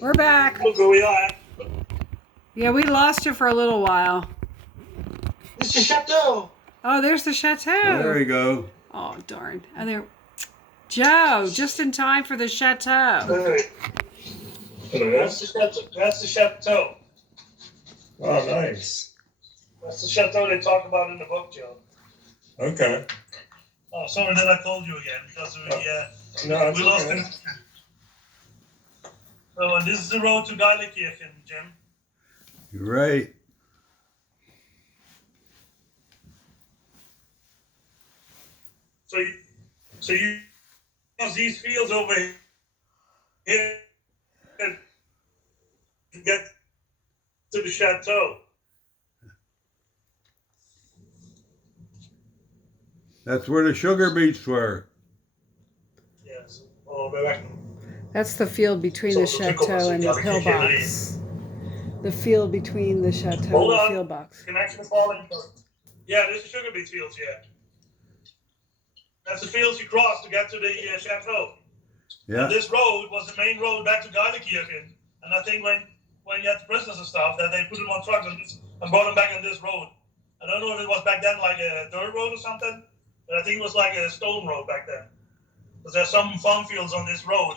We're back. Look where we are. Yeah, we lost you for a little while. It's the chateau. Oh, there's the chateau. There we go. Oh, darn. And there, Joe, just in time for the chateau. That's the chateau. That's the chateau. Oh, nice. That's the chateau they talk about in the book, Joe. Okay. Oh, sorry that I called you again because No, we lost him. So this is the road to Geilenkirchen, Jim. You're right. So you use these fields over here to get to the chateau. That's where the sugar beets were. Yes. Oh, back. That's the field between the chateau and the pillbox. The field between the chateau and the pillbox. Connection falling. Yeah, there's the sugar beet fields, yeah. That's the fields you cross to get to the chateau. Yeah. And this road was the main road back to Geilenkirchen. And I think when you had the prisoners and stuff, that they put them on trucks and brought them back on this road. I don't know if it was back then like a dirt road or something, but I think it was like a stone road back then. Because there's some farm fields on this road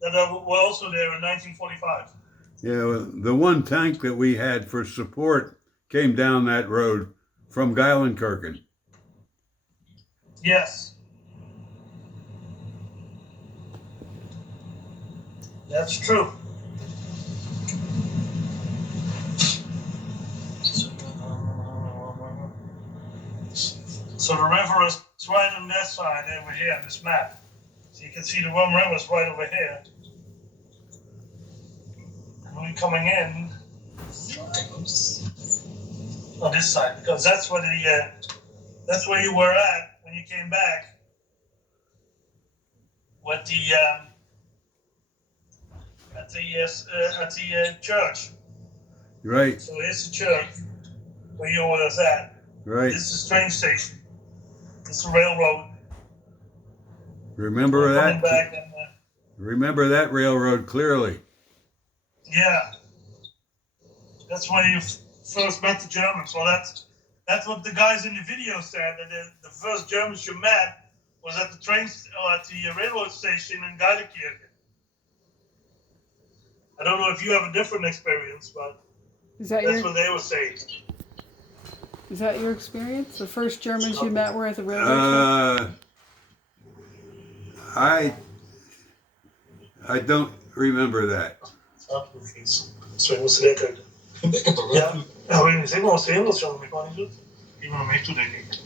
that were also there in 1945. Yeah, well, the one tank that we had for support came down that road from Geilenkirchen. Yes. That's true. So the river is right on that side over here on this map. So you can see the Rhone River is right over here. And we're coming in on this side because that's where that's where you were at when you came back with the at the church. Right. So here's the church where you was at. Right. This is the train station. This is the railroad. Remember that? Back and, Remember that railroad clearly. yeah. That's when you first met the Germans. Well, that's what the guys in the video said. That the first Germans you met was at the at the railroad station in Geilenkirchen. I don't know if you have a different experience, but that's what they were saying. Is that your experience? The first Germans you met were at the railroad station? I don't remember that. Ja, maar we zijn wel heel zo, ik kan niet doen. Ik moet mee toe, denk ik.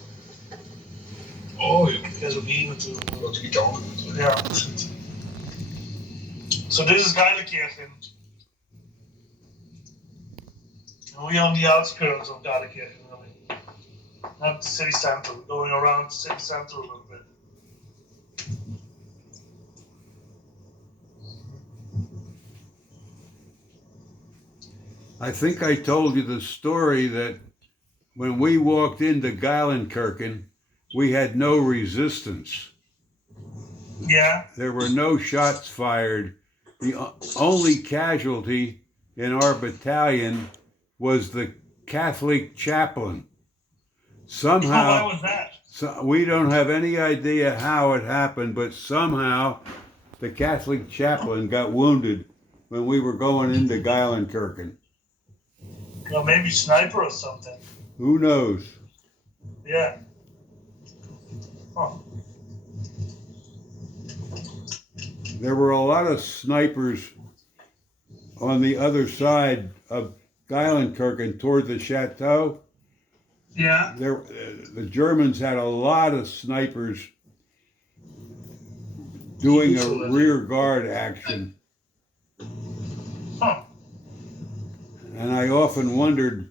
Oh, ja. Ik ga zo hier naartoe. Dat is niet aan. Ja, precies. So this is Geilenkirchen. And we're on the outskirts of Geilenkirchen, really. Not the city center, going around the city center a little bit. I think I told you the story that when we walked into Geilenkirchen, we had no resistance. Yeah. There were no shots fired. The only casualty in our battalion was the Catholic chaplain. Somehow, why was that? We don't have any idea how it happened, but somehow the Catholic chaplain got wounded when we were going into Geilenkirchen. Well, maybe sniper or something. Who knows? Yeah. Huh. There were a lot of snipers on the other side of Geilenkirchen toward the chateau. Yeah. The Germans had a lot of snipers doing a rear guard action. Huh. And I often wondered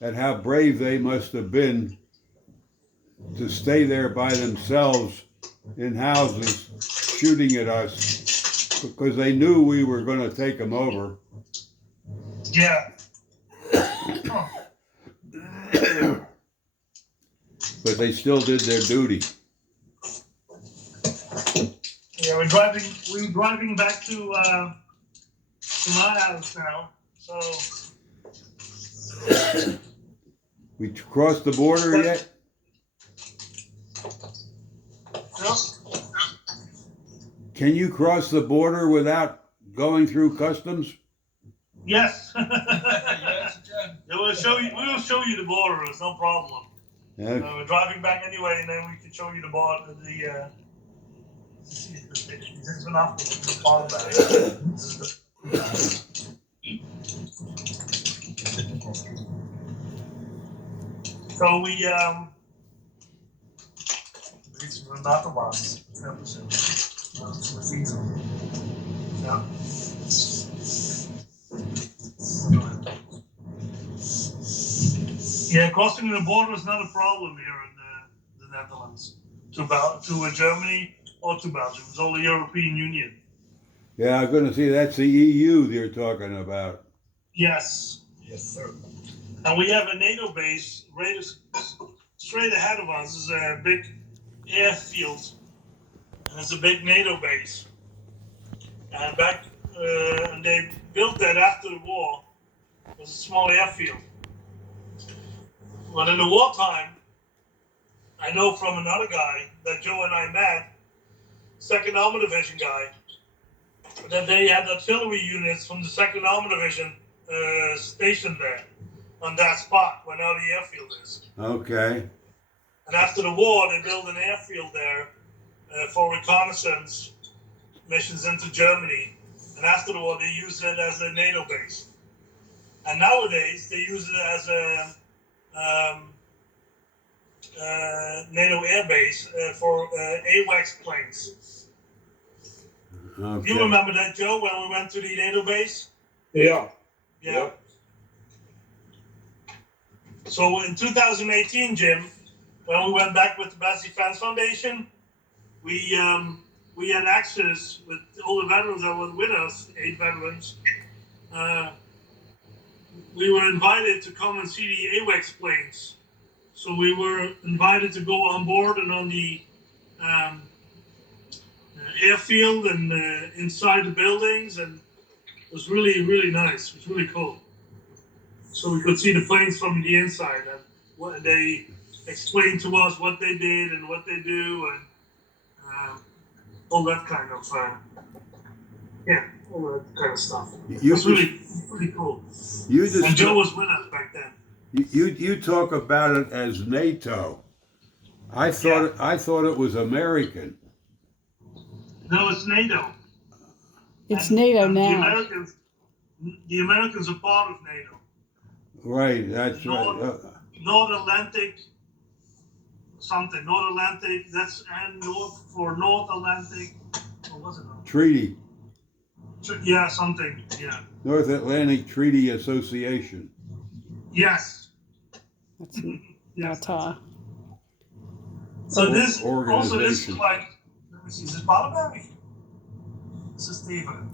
at how brave they must have been to stay there by themselves in houses shooting at us because they knew we were going to take them over. Yeah. Huh. But they still did their duty. Yeah, we're driving back to my house now. So We crossed the border yet? yep. Can you cross the border without going through customs? Yes. Yes, Jen. We will show you the border. It's no problem. Yeah. We're driving back anyway, and then we can show you the border. This is enough. So we this is another one. Yeah. Yeah, crossing the border is not a problem here in the Netherlands to Germany or to Belgium. It's all the European Union. Yeah, I'm going to see that's the EU they're talking about. Yes, Yes, sir. and we have a NATO base right straight ahead of us. Is a big airfield, and it's a big NATO base. And and they built that after the war. It was a small airfield. But in the wartime, I know from another guy that Joe and I met, Second Armor Division guy, that they had artillery units from the Second Armor Division stationed there on that spot where now the airfield is. Okay. And after the war, they built an airfield there for reconnaissance missions into Germany. And after the war, they used it as a NATO base. And nowadays, they use it as a NATO air base for AWACS planes. Okay. You remember that, Joe, when we went to the NATO base? Yeah. Yeah. So in 2018, Jim, when we went back with the Best Defense Foundation, we had access with all the veterans that were with us, 8 veterans. We were invited to come and see the AWACS planes. So we were invited to go on board and on the airfield and inside the buildings, and it was really, really nice. It was really cool. So we could see the planes from the inside, and what they explained to us what they did and what they do, and all that kind of all that kind of stuff. It was really cool. And Joe was with us back then. You talk about it as NATO. I thought it was American. No, it's NATO. It's And NATO the now. Americans are part of NATO. Right, that's right. North Atlantic something. North Atlantic, that's and North for North Atlantic. What was it? Treaty. Yeah, something. Yeah. North Atlantic Treaty Association. Yes. That's Yes. NATO. So this also Organization. this is like, let me see, is this Palenberg? This is Steven.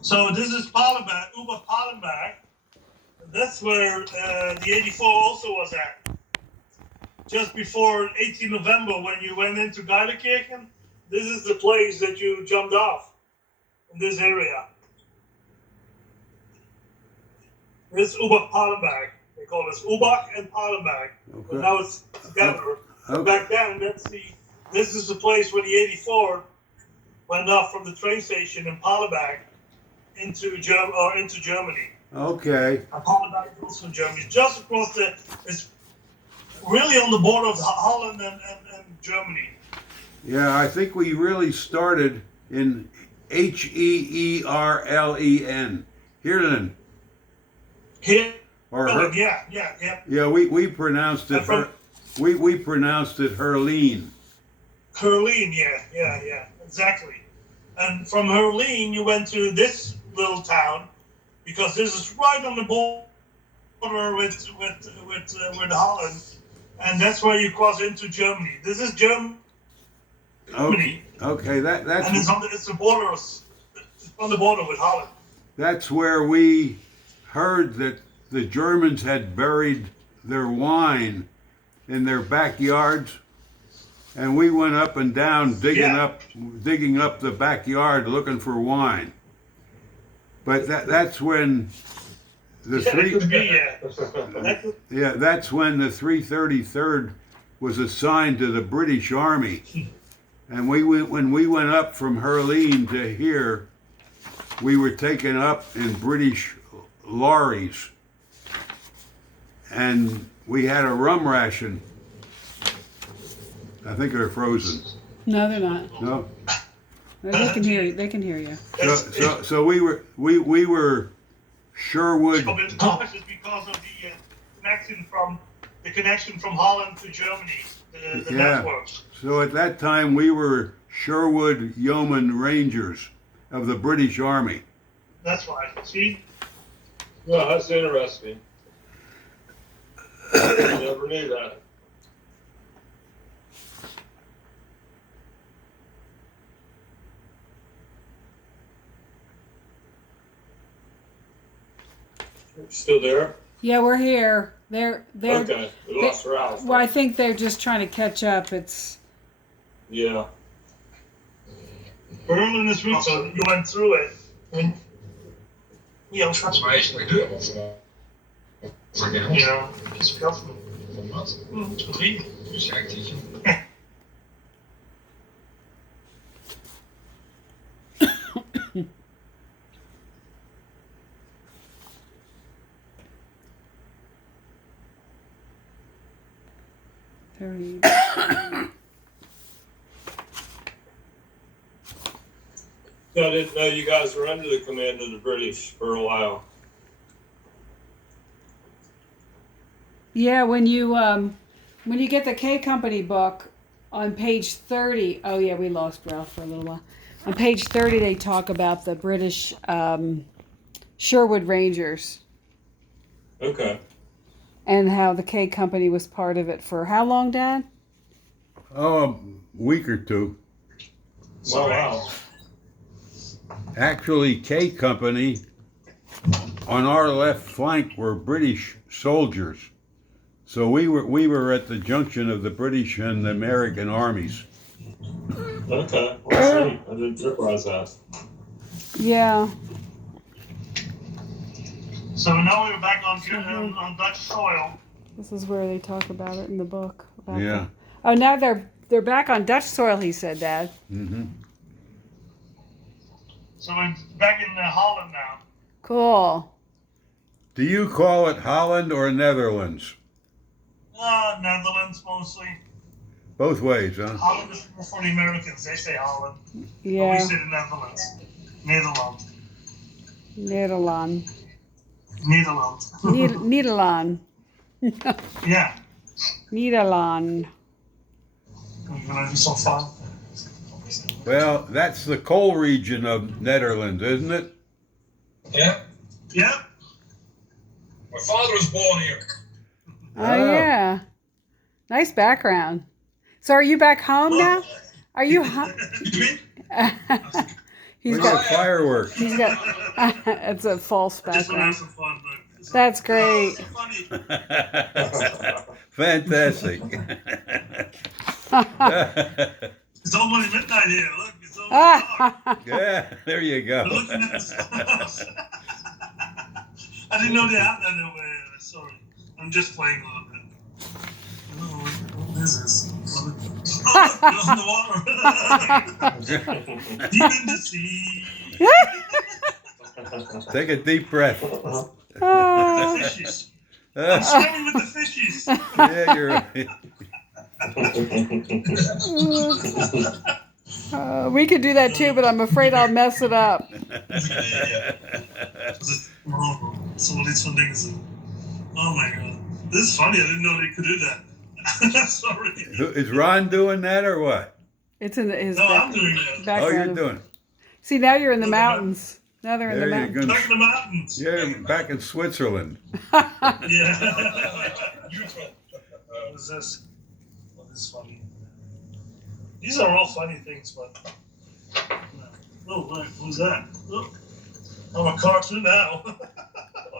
So this is Palenberg, Uber Palenberg. That's where the 84 also was at. Just before 18 November when you went into Geilerkirchen, this is the place that you jumped off in this area. This is Uber Palenberg. They call this Ubach and Palenberg. Okay. But now it's together. Okay. Back then, this is the place where the 84 went off from the train station in Palenberg into Germany. Okay. And Palenberg is also in Germany. Just across it's really on the border of Holland and Germany. Yeah, I think we really started in Heerlen. Heerlen. Here, Or yeah. Yeah, we pronounced it. We pronounced it Herleen. Herleen, yeah, exactly. And from Herleen, you went to this little town because this is right on the border with Holland, and that's where you cross into Germany. This is Germany. Okay, that's and it's the border. It's on the border with Holland. That's where we heard that the Germans had buried their wine in their backyards, and we went up and down digging up the backyard looking for wine. But that's when the Yeah, it could be, that's when the 333rd was assigned to the British Army. And when we went up from Herline to here, we were taken up in British lorries. And we had a rum ration. I think they're frozen. No, they're not. No? They can hear you. They can hear you. So we were Sherwood. So it's because of the connection from Holland to Germany, the network. So at that time we were Sherwood Yeoman Rangers of the British Army. That's right. See? Well, that's interesting. I never knew that. Still there? Yeah, we're here. They're Okay. We lost Ralph. well, I think they're just trying to catch up. It's Yeah. Berlin is route, so you went through it. Ja, was Ja, is government. Drie. very. I didn't know you guys were under the command of the British for a while. Yeah, when you get the K Company book on page 30. Oh yeah, we lost Ralph for a little while. On page 30, they talk about the British Sherwood Rangers Okay. and how the K Company was part of it for how long, Dad? Oh, a week or two. Oh, wow. Actually, K Company on our left flank were British soldiers. So we were at the junction of the British and the American armies. Okay. Well, I didn't realize that. Yeah. So now we're back on Dutch soil. This is where they talk about it in the book. About Yeah. Oh, now they're back on Dutch soil. He said, Dad. Mm-hmm. So we're back in Holland now. Cool. Do you call it Holland or Netherlands? Netherlands mostly. Both ways, huh? Holland is more for the Americans. They say Holland. But we Yeah. say the Netherlands. Nederland. Nederland. Nederland. Nederland. Yeah. Nederland. We're gonna do some fun. Well, that's the coal region of Netherlands, isn't it? Yeah. Yeah. My father was born here. Oh yeah. Nice background. So are you back home now? Are you home? He's We got. got fireworks. He's got. It's a false Just wanna have background. some fun, but That's great. so funny. Fantastic. It's almost midnight here. Look, it's almost dark. Yeah, there you We're go. looking at the stars. I didn't know they had that over here. Sorry. I'm just playing a little bit. Oh, what is this? Oh, you're on the water. Deep in the sea. Take a deep breath. Ah. Fishes. I'm swimming with the fishes. Yeah, you're right. We could do that too, but I'm afraid I'll mess it up. Zoiets van dingen zo. Oh my god. This is funny. I didn't know they could do that. Sorry. Is Ron doing that or what? It's in his No, I'm doing that. Oh, background. you're doing it. See, now you're in the mountains. Now they're in the There you mountains. go. Back in the mountains. Yeah, back in Switzerland. Yeah. What is this? What is funny? These are all funny things, but. Oh, look, who's that? Look. I'm a cartoon now. What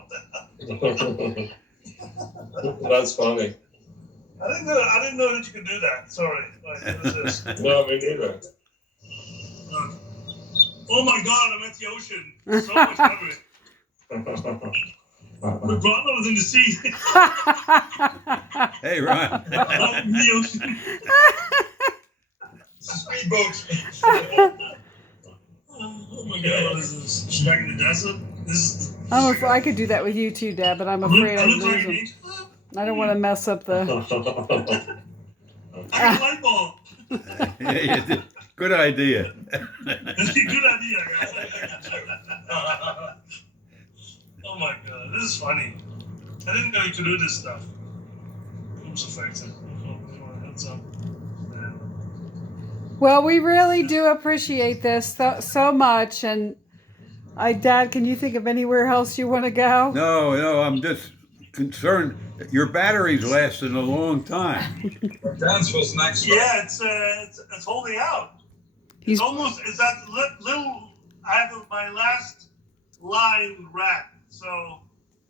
the hell? That's funny. I didn't know that you could do that. Sorry. Like, what is this? No, me neither. Oh my god, I'm at the ocean. So much coverage. The Ronald was in the sea. Hey, Ron. In the ocean. Speedboat. Oh my God, what is this? Back in the desert? This is. I could do that with you too, Dad, but I'm afraid I'd lose them. I don't want to mess up the. I got a light bulb. Yeah, you did. Good idea. That's a good idea, guys. Oh my God, this is funny. I didn't know you could do this stuff. Oops, affected. Heads up. Man. Well, we really do appreciate this so much, and Dad, can you think of anywhere else you want to go? No, I'm just concerned. Your battery's lasting a long time. That's what's next. Yeah, it's holding out. It's almost, it's that little, I have my last line wrapped, so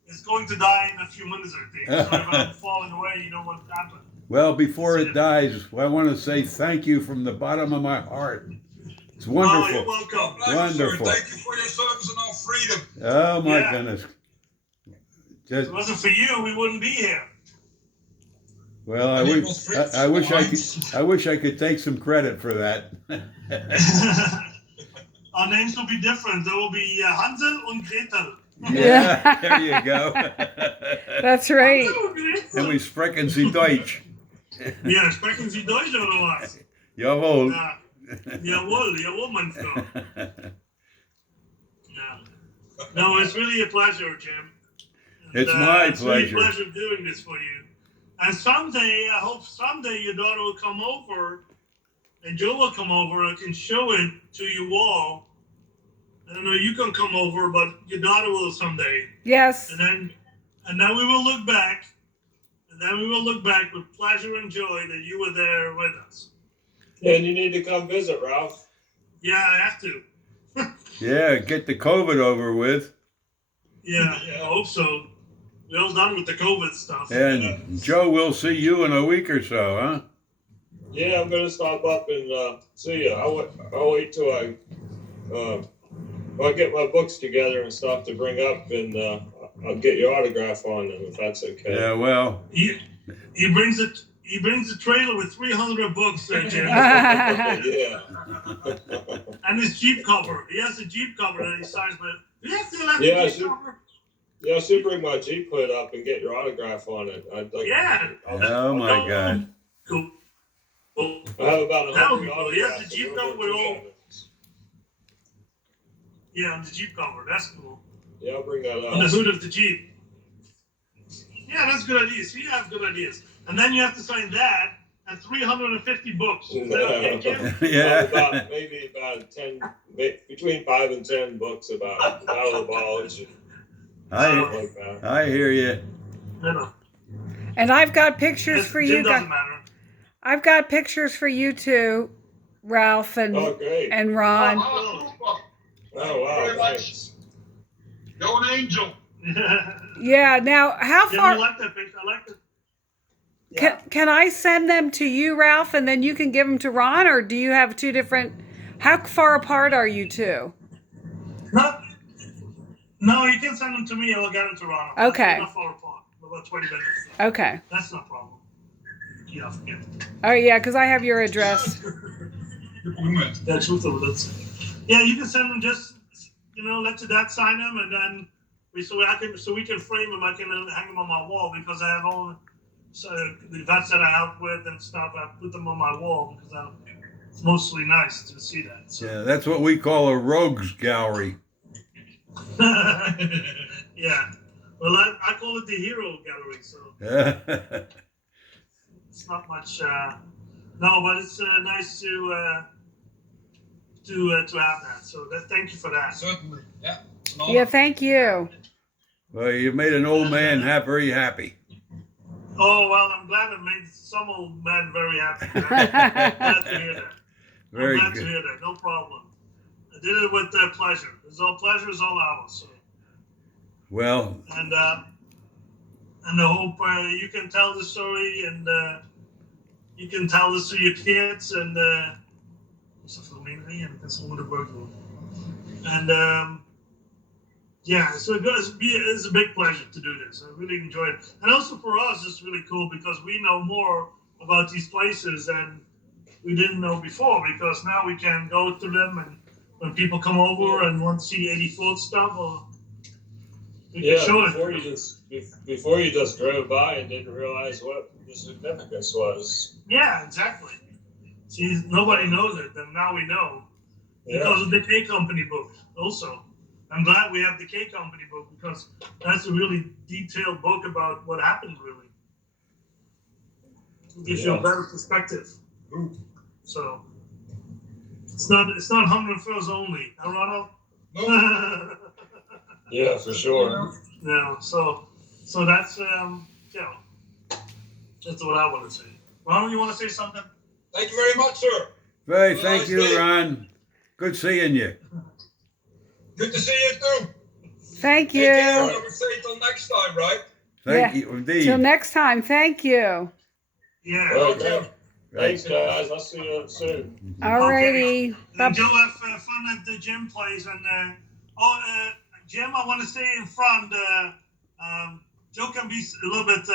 it's going to die in a few minutes, I think. So if I'm falling away, you know what happened. Well, before it dies, I want to say thank you from the bottom of my heart. It's wonderful. Oh, you're welcome. Wonderful. Thank you for your service and our freedom. Oh my Yeah. goodness. If it wasn't for you, we wouldn't be here. Well, I wish I could take some credit for that. Our names will be different. There will be Hansel and Gretel. Yeah, there you go. That's right. And we sprechen Sie Deutsch. Ja, sprechen Sie Deutsch oder was? Jawohl. Ja. Jawohl, mein Frau. Yeah. No, it's really a pleasure, Jim. And, It's my it's really a pleasure. pleasure doing this for you. And someday, I hope someday your daughter will come over, and Joe will come over and can show it to you all. I don't know, you can come over, but your daughter will someday. Yes. And then we will look back, with pleasure and joy that you were there with us. And you need to come visit, Ralph. Yeah, I have to. Yeah, get the COVID over with. Yeah, I hope so. We're all done with the COVID stuff. And Joe, we'll see you in a week or so, huh? Yeah, I'm gonna stop up and see you. I'll wait till I get my books together and stuff to bring up, and I'll get your autograph on them if that's okay. Yeah, well. He brings a trailer with 300 books, Jim. Yeah. And his Jeep cover. He has a Jeep cover that he signs with. Do you still have Yeah, the Jeep cover? Yeah, I should bring my Jeep hood up and get your autograph on it. I'd like Oh my God. Cool. Well, I have about that would be 100 cool. He has autographs. the Jeep cover with all. Yeah, on the Jeep cover. That's cool. Yeah, I'll bring that On the up. hood of the Jeep. Yeah, that's good ideas. You have good ideas. And then you have to sign that and 350 books. Is that okay, Jim? Yeah. About 10, between 5 and 10 books about biology. Like that. I hear you. No. And I've got pictures for you Jim guys. doesn't matter. I've got pictures for you too, Ralph and Oh, great. and Ron. Oh, wow, thanks. You're an angel. Yeah. Now, how Jim, far I like that picture. I like it. Yeah. can I send them to you, Ralph, and then you can give them to Ron, or do you have two different? How far apart are you two? No, you can send them to me. I will get them to Ronald. Okay. Not far apart. About 20 minutes. Okay. That's no problem. Yeah, forget it. Oh yeah, because I have your address. Yeah, truth of it. Yeah, you can send them. Just let your dad sign them, and then we can frame them. I can hang them on my wall because I have all the vets that I help with and stuff. I put them on my wall because it's mostly nice to see that. So. Yeah, that's what we call a rogues gallery. Yeah. Well, I call it the hero gallery. So it's not much. No, but it's nice to have that. So thank you for that. Certainly. Yeah. Yeah, thank you. Well, you made an old man very happy. Oh, well, I'm glad I made some old man very happy. I'm glad to hear that. Very I'm glad to good. hear that. No problem. I did it with pleasure. It's all pleasure is all ours. So. Well, And I hope you can tell the story and you can tell this to your kids and Yeah, so it's a big pleasure to do this. I really enjoy it. And also for us, it's really cool because we know more about these places than we didn't know before, because now we can go to them, and when people come over and want to see 84th stuff, or we can show before you just drove by and didn't realize what the significance was. Yeah, exactly. See, nobody knows it, and now we know. Because of the K Company book, also. I'm glad we have the K Company book, because that's a really detailed book about what happened, really. It gives you a better perspective. So, it's not Hummerfell's only, huh, Ronald? Yeah, for sure. Yeah, so that's, that's what I want to say. Ronald, you want to say something? Thank you very much, sir. Hey, thank you, Ron. Good seeing you. Good to see you too. Thank Take care. you. I would say till next time, right? Thank Yeah. you indeed. Till next time. Thank you. Yeah. Okay. Thanks, guys. I'll see you soon. Alrighty. And Joe, have fun at the gym place. And Jim, I want to say in front, Joe can be a little bit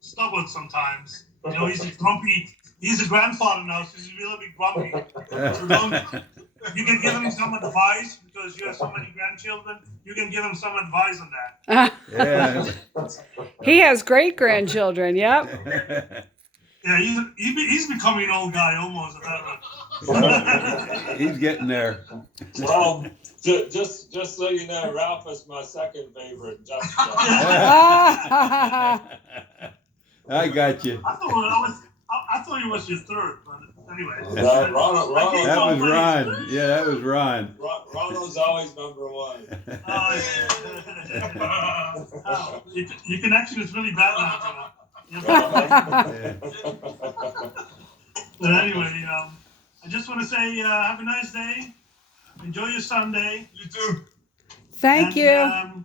stubborn sometimes. You know, he's a grumpy. He's a grandfather now, so he's a little bit grumpy. So you can give him some advice, because you have so many grandchildren. You can give him some advice on that. Yeah. He has great grandchildren. Yep. Yeah, he's becoming an old guy almost at that rate. He's getting there. Well, just so you know, Ralph is my second favorite. Just I got you. I thought he was your third, but anyway. Ronald, That was Ron. Yeah, that was Ron. Ronald's always number one. Oh, your connection is really bad now, But anyway, I just want to say have a nice day. Enjoy your Sunday. You too. Thank you.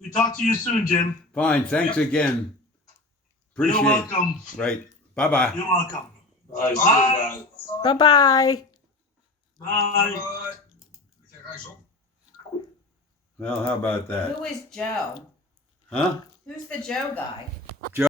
We talk to you soon, Jim. Fine. Thanks again. Appreciate You're it. welcome. Right. Bye-bye. You're welcome. All right, see you guys. Bye-bye. Bye. Bye. Kijk, hij is op. Well, how about that? Who is Joe? Huh? Who's the Joe guy?